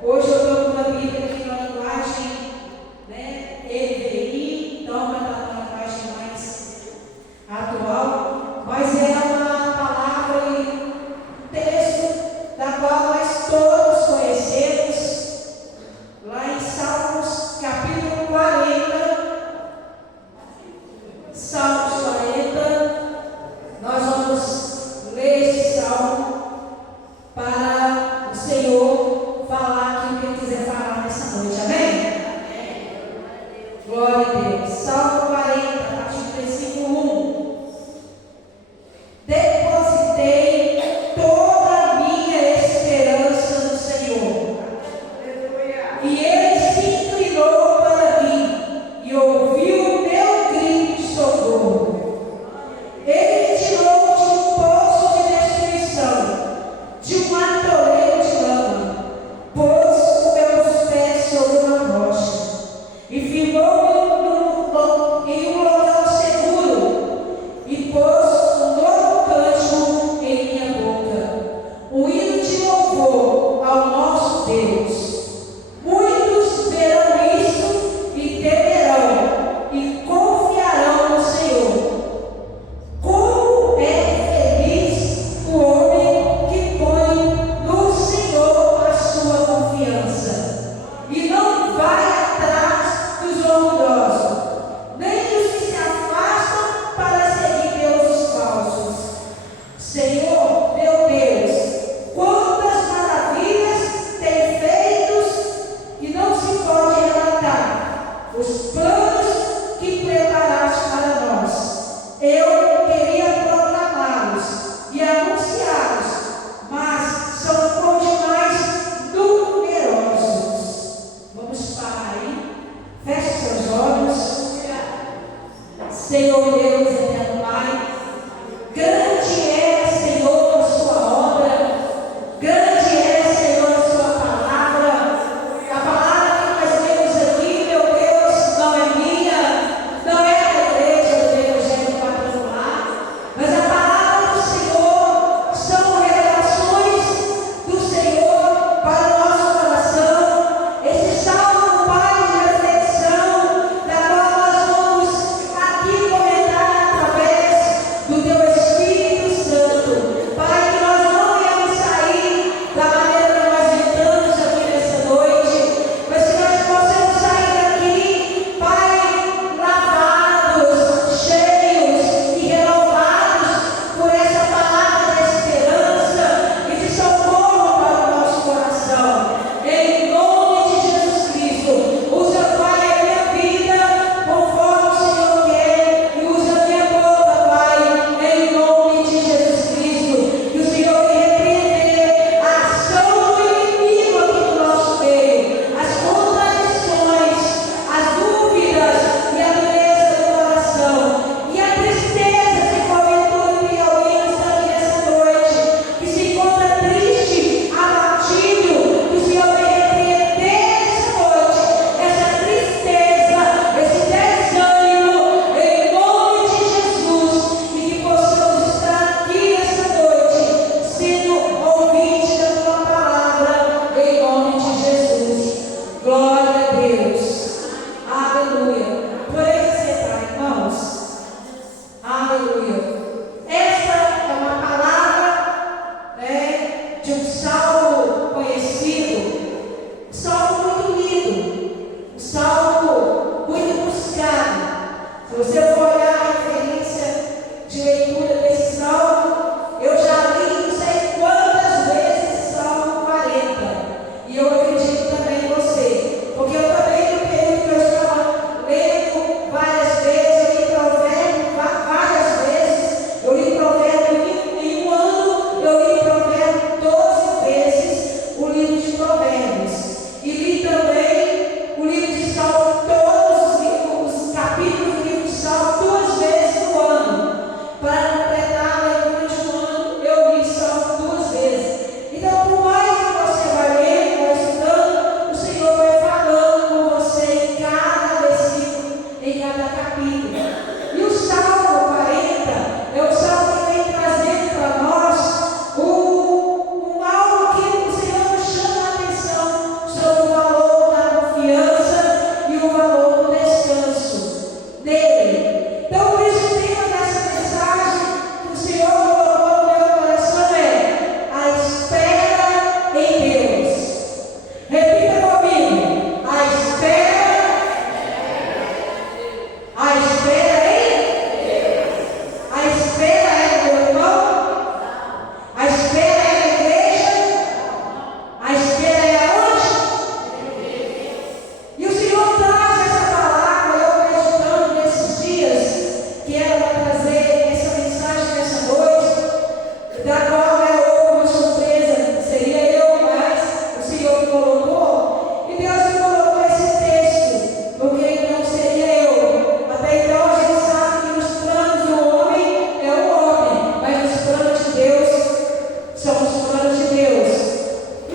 Hoje eu estou com a Bíblia aqui na linguagem, né, EVI, então vai estar na linguagem mais atual, mas é uma palavra e um texto da qual nós todos conhecemos, lá em Salmos capítulo 40, Salmos 40, nós vamos ler esse salmo para o Senhor falar aquilo que Ele quiser falar nessa noite, amém? Amém.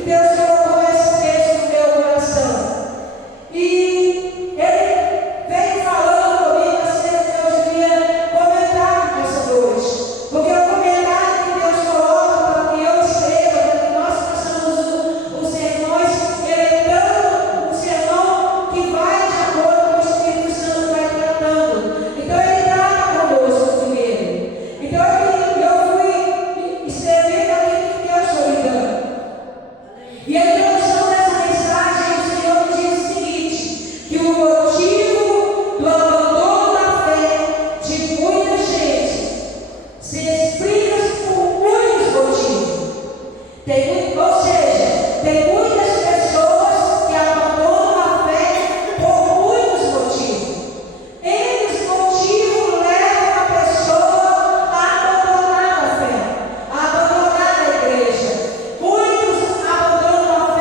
Deus colocou esse texto no meu coração. E ele veio falando comigo assim, que eu devia comentar nessa noite. Porque o comentário que Deus coloca para que eu escreva, para que nós façamos os sermões, ele é tanto um sermão que vai de acordo com o Espírito Santo vai tratando. Então ele trata conosco primeiro. Então eu fui escrevendo aquilo que Deus foi me dando. E a introdução dessa mensagem, o Senhor me diz o seguinte: que o motivo do abandono da fé de muita gente se explica por muitos motivos. Ou seja, tem muitas pessoas que abandonam a fé por muitos motivos. Esses motivos levam a pessoa a abandonar a fé, a abandonar a igreja. Muitos abandonam a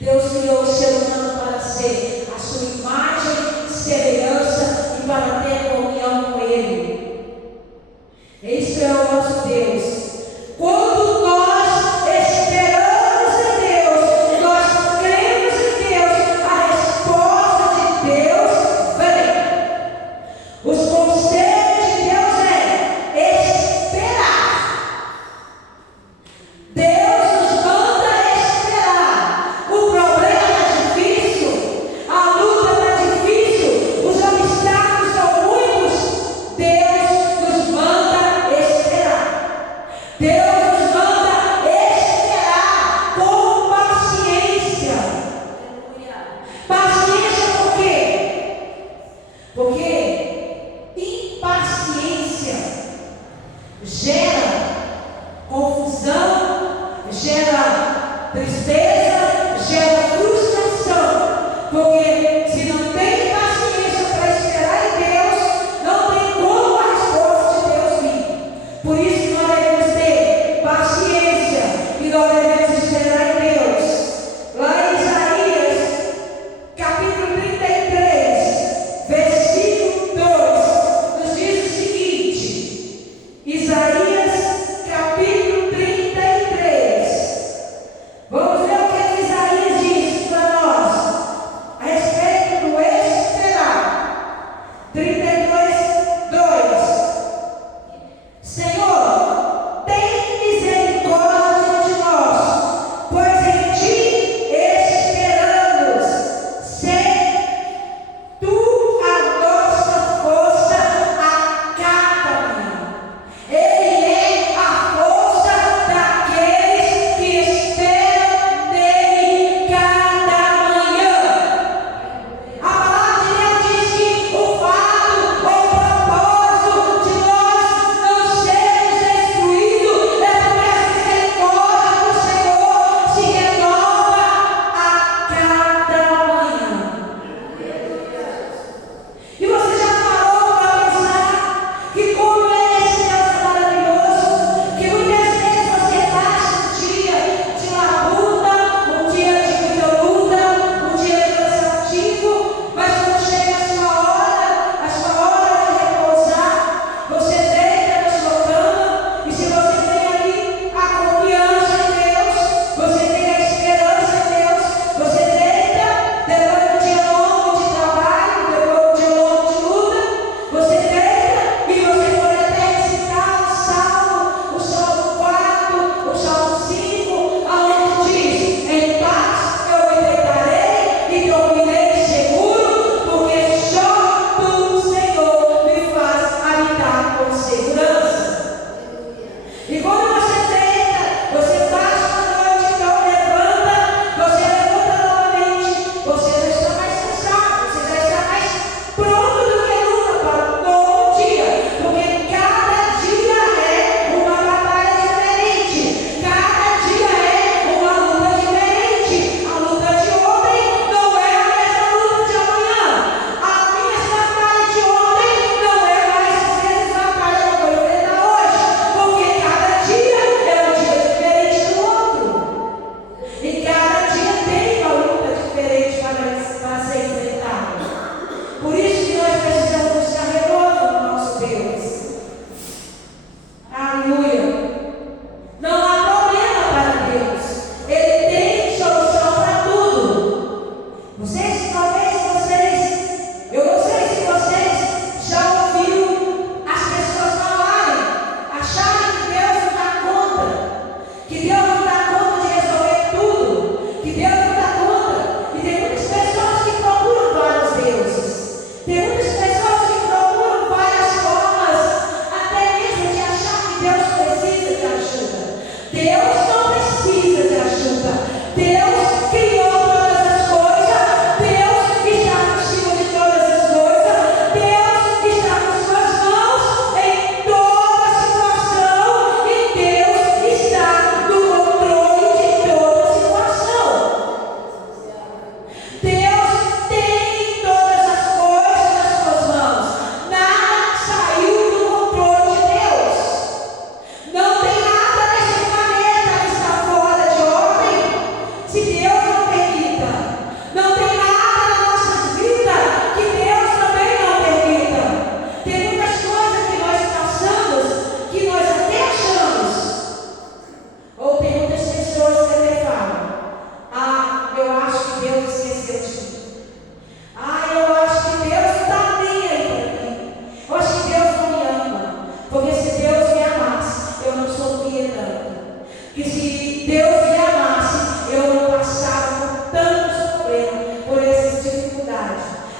Deus criou o ser humano para ser a sua imagem e semelhança e para ter comunhão com Ele. Esse é o nosso Deus. Quando nós esperamos em Deus, nós cremos em Deus, a resposta de Deus vem. Os conselhos de Deus é esperar. Deus nos manda esperar. O problema é difícil.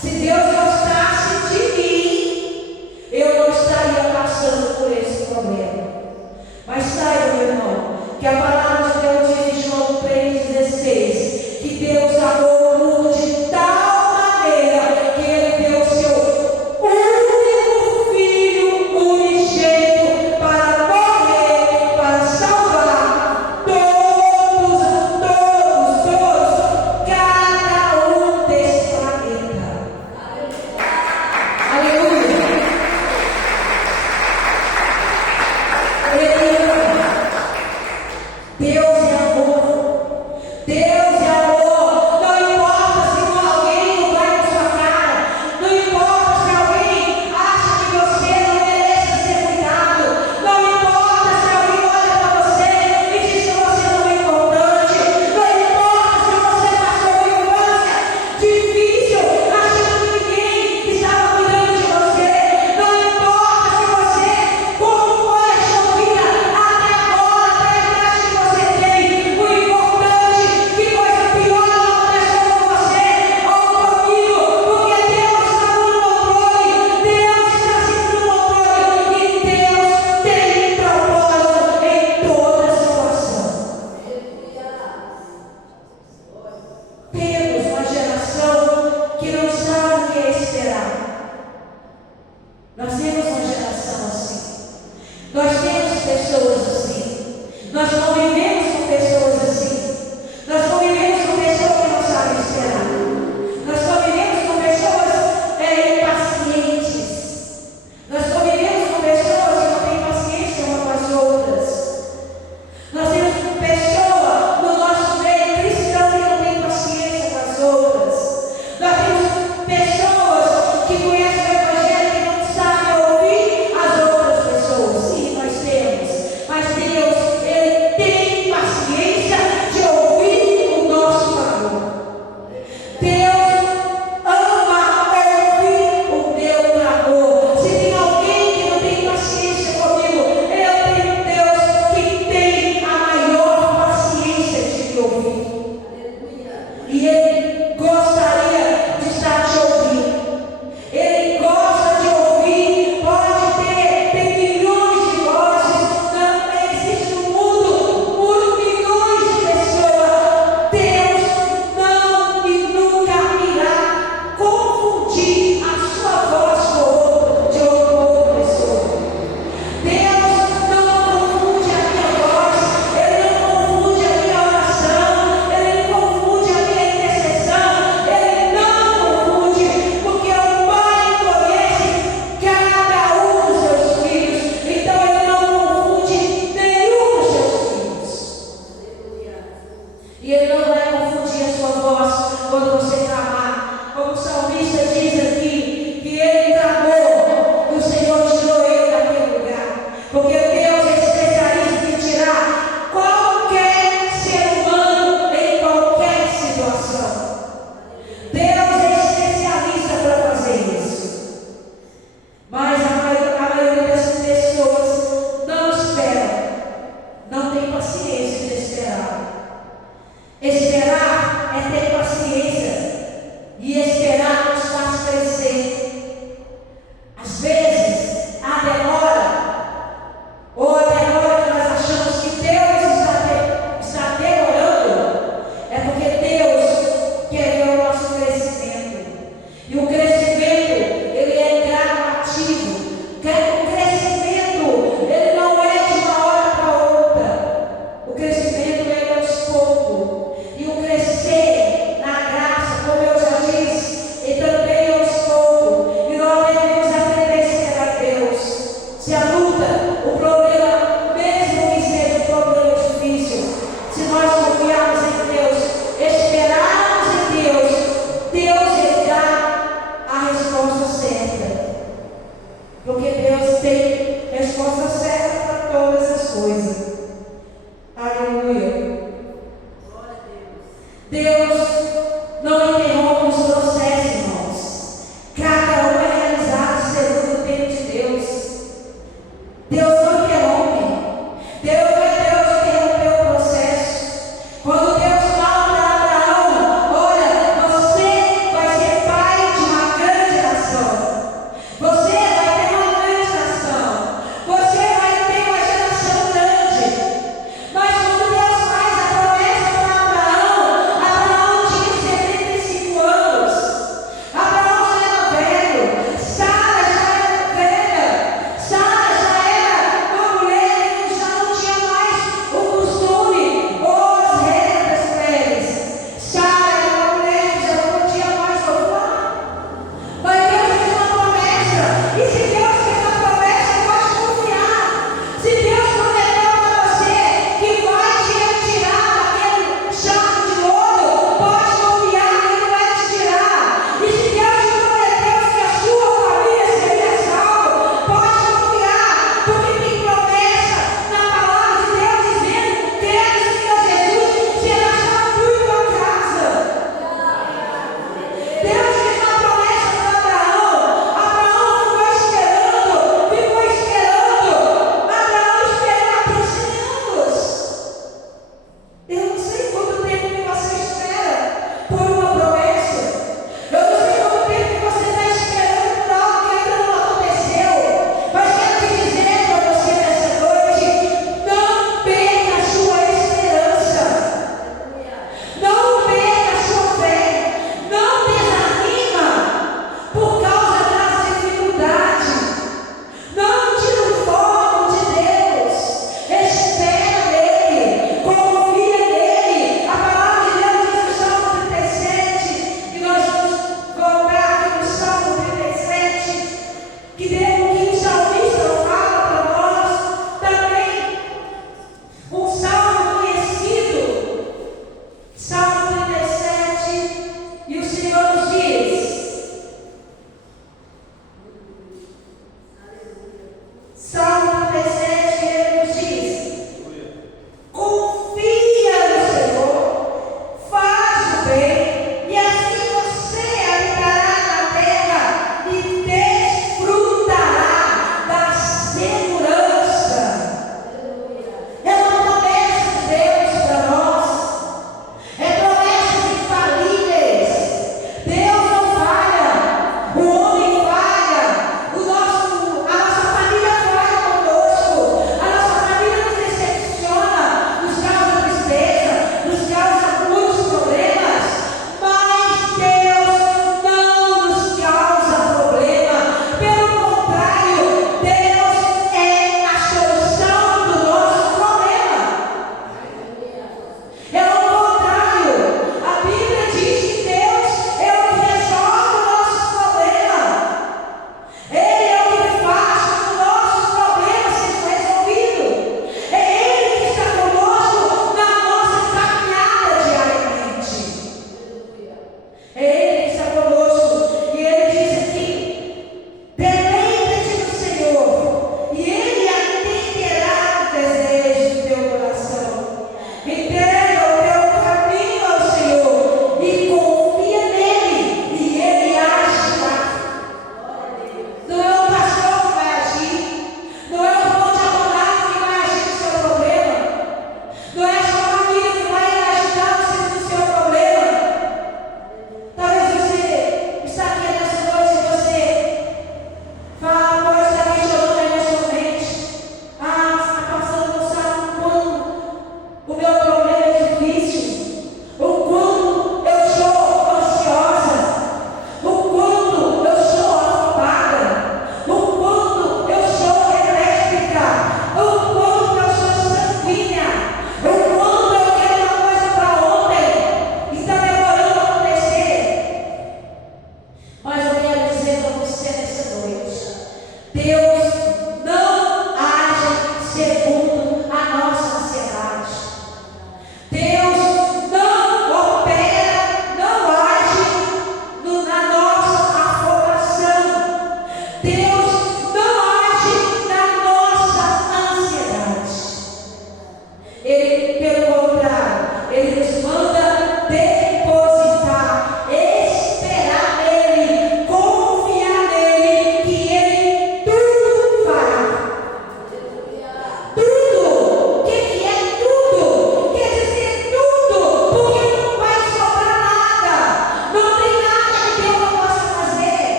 Se Deus gostasse de mim, eu não estaria passando por esse problema. Mas saiba, meu irmão, que a palavra de Deus diz em João 3,16 que Deus amou o mundo de tal maneira que Ele deu o seu único Filho unigênito para morrer, para salvar todos, cada um desse planeta. Aleluia! Deus é amor. Deus é amor. Não importa se alguém não vai na sua cara. Não importa se alguém acha que você não merece ser cuidado. Não importa se alguém olha para você e diz que você não é importante. Não importa se você passou uma infância difícil, achando que ninguém estava cuidando de você. Não importa se você, como foi a sua vida até agora, até a idade que você tem. O importante é que coisa pior não aconteceu com você ou comigo, porque Deus está no controle. Deus está sempre no controle e Deus tem propósito em toda situação. Temos uma geração que não sabe o que é esperar. Nós temos uma geração assim. Nós temos pessoas assim. Nós convivemos com pessoas assim. Nós convivemos com pessoas que não sabem esperar. Nós convivemos com pessoas impacientes. Nós convivemos com pessoas que não têm paciência umas com as outras. Nós temos pessoa no nosso meio cristão que não tem paciência com as outras. Nós temos pessoas que conhecem o Evangelho e não sabem ouvir as outras pessoas. Sim, nós temos. Mas Deus, Ele tem paciência de ouvir o nosso clamor. Deus ama ouvir o meu clamor. Se tem alguém que não tem paciência comigo, eu tenho um Deus que tem a maior paciência de me ouvir. E Ele gostaria de estar te ouvindo. Ele gosta de ouvir. Pode ter milhões de vozes. Não existe no mundo por milhões de pessoas. Deus não e nunca irá confundir a sua voz com de outra pessoa. Deus não confunde a minha voz. Ele não confunde a minha oração. Ele não confunde a minha intercessão. Ele não confunde, porque o Pai conhece cada um dos seus filhos. Então Ele não confunde nenhum dos seus filhos. E Ele não vai confundir a sua voz quando você clamar. Como o salmista diz aqui, que ele clamou e o Senhor tirou ele daquele lugar. Porque Deus é especialista em tirar qualquer ser humano em qualquer situação. Deus é especialista para fazer isso. Mas a maioria das pessoas não espera, não tem paciência de esperar. Esperar é ter paciência, e esperar nos faz crescer.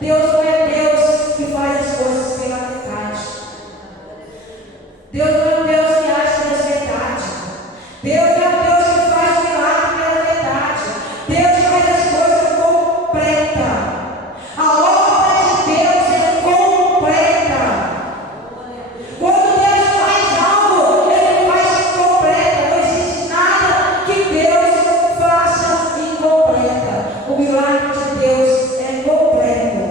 Deus não é Deus que faz as coisas pela metade. Deus não é um Deus que age pela metade. Deus não é um Deus que faz milagre pela metade. Deus faz as coisas completas. A obra de Deus é completa. Quando Deus faz algo, Ele faz completa. Não existe nada que Deus faça incompleta. O milagre de Deus é completo.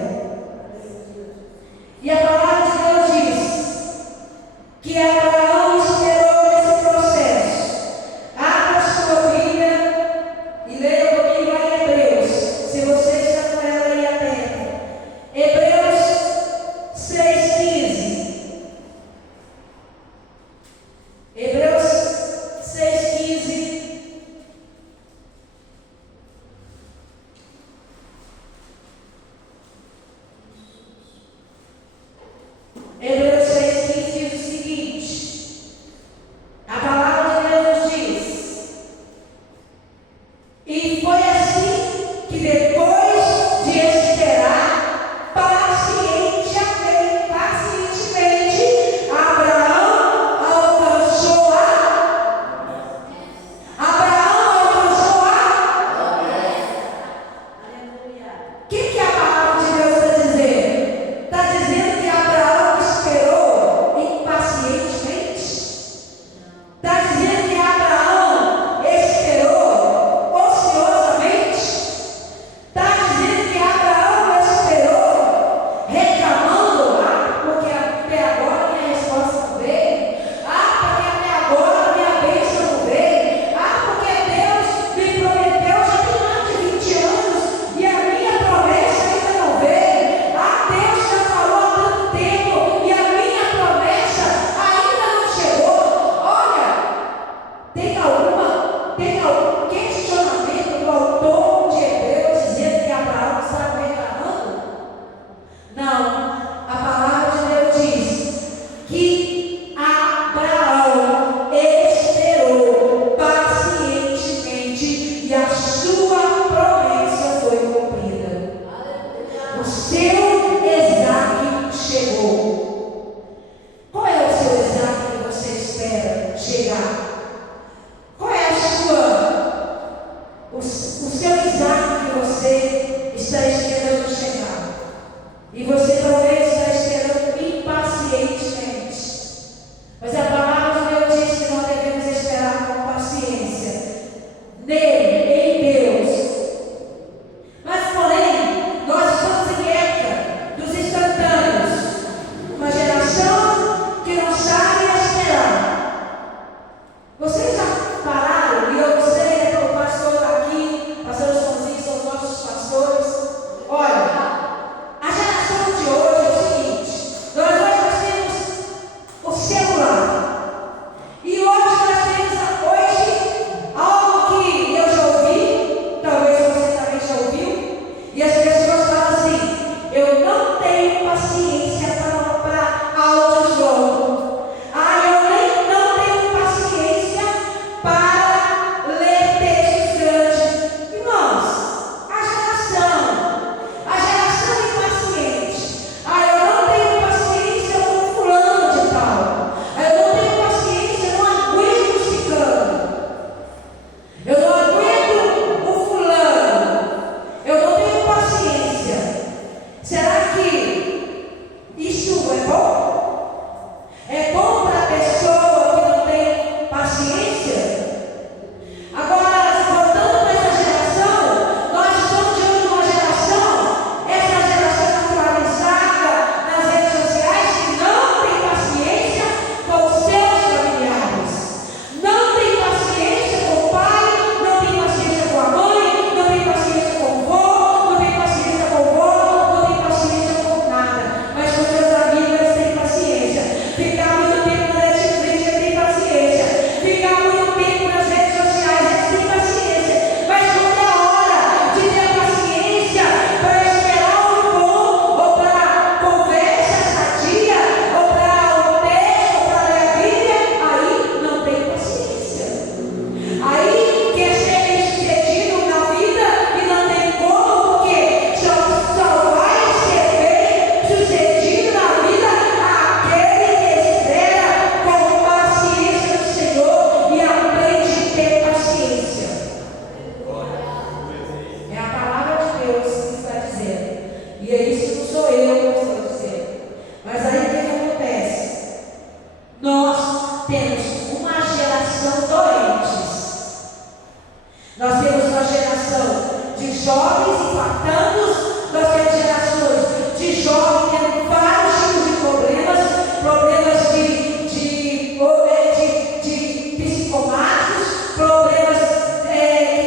E é isso que não sou eu que estou dizendo. Mas aí o que acontece? Nós temos uma geração doentes. Nós temos uma geração de jovens infartando, nós temos gerações de jovens tendo vários tipos de problemas de psicomáticos, problemas que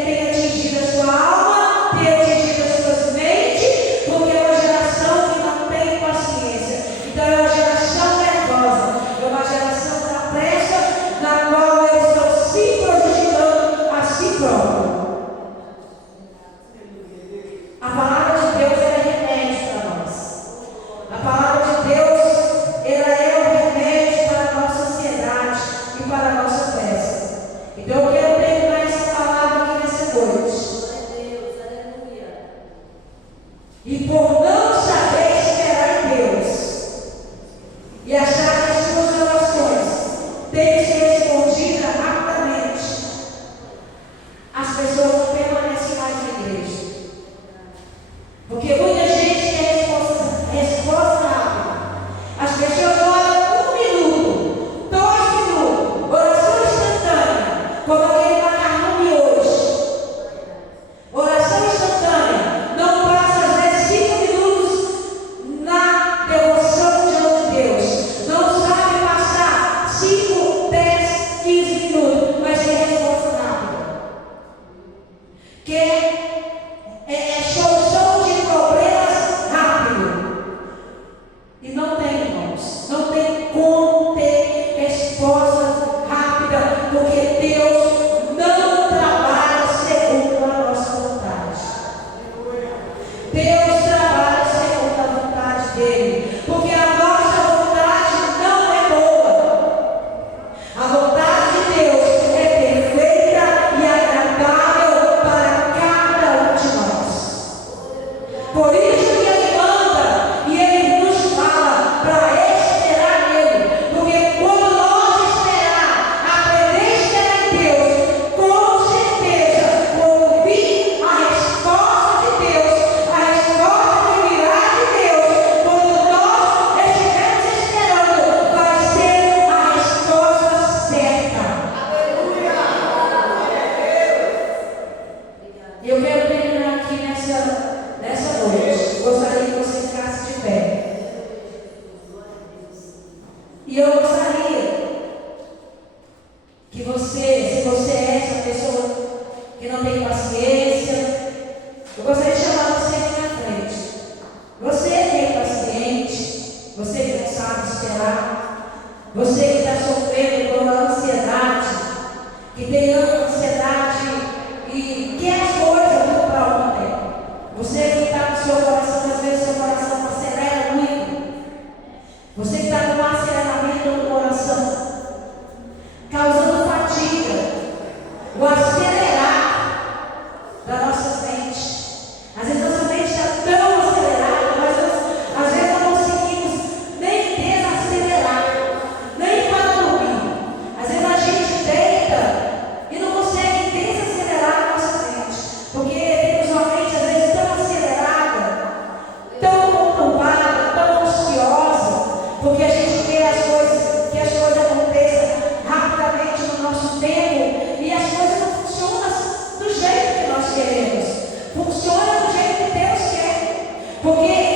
têm atingido a sua alma, têm atingido a sua mente, porque é uma geração que não tem paciência. Então é uma geração nervosa, é uma geração da pressa, na qual eles estão se prejudicando a si próprios. A palavra de Deus é remédio para nós. A palavra de Deus, ela é o remédio para a nossa ansiedade e para a nossa pressa. Então eu quero terminar essa palavra aqui nessa noite. E por não saber esperar em Deus e achar que as suas orações têm que ser respondidas rapidamente, as pessoas não permanecem mais na igreja. Porque muita gente quer resposta rápida. As pessoas oram 1 minuto, 2 minutos, oração instantânea, como aquele macarrão de hoje. Oração instantânea, não passa às vezes 5 minutos na devoção diante de Deus. Não sabe passar 5, 10, 15 minutos, mas tem resposta rápida. Quer solução de problemas rápido. E não tem, irmãos. Não tem como ter respostas rápidas, porque Deus não trabalha segundo a nossa vontade. Deus trabalha segundo a vontade dele, porque a nossa vontade não é boa. A vontade de Deus é perfeita e agradável para cada um de nós. Por isso que ele manda e ele nos fala para esperar nele. Porque quando nós esperar, aprender a esperar em Deus, com certeza, quando vir a resposta de Deus, a resposta que virá de Deus, quando nós estivermos esperando, vai ser a resposta certa. E eu quero terminar aqui nessa noite. Gostaria que você ficasse de pé. E eu gostaria que você, se você é essa pessoa que não tem paciência, eu gostaria de chamar você aqui na frente. Você que é impaciente, você que não sabe esperar, você que está sofrendo por uma ansiedade, que tem ansiedade e quer as coisas tudo para ontem. Você que está no seu coração, às vezes seu coração acelera muito. Você que está com um aceleramento no coração, causando fadiga, o acelerar da nossa mente. Às vezes nossa mente está tão acelerada, mas às vezes não conseguimos nem desacelerar, nem para dormir. Às vezes a gente deita e não consegue desacelerar a nossa mente, porque temos uma mente às vezes tão acelerada, tão conturbada, tão ansiosa, porque a gente quer que as coisas aconteçam rapidamente no nosso tempo, e as coisas não funcionam do jeito que nós queremos, funciona do jeito que Deus quer, porque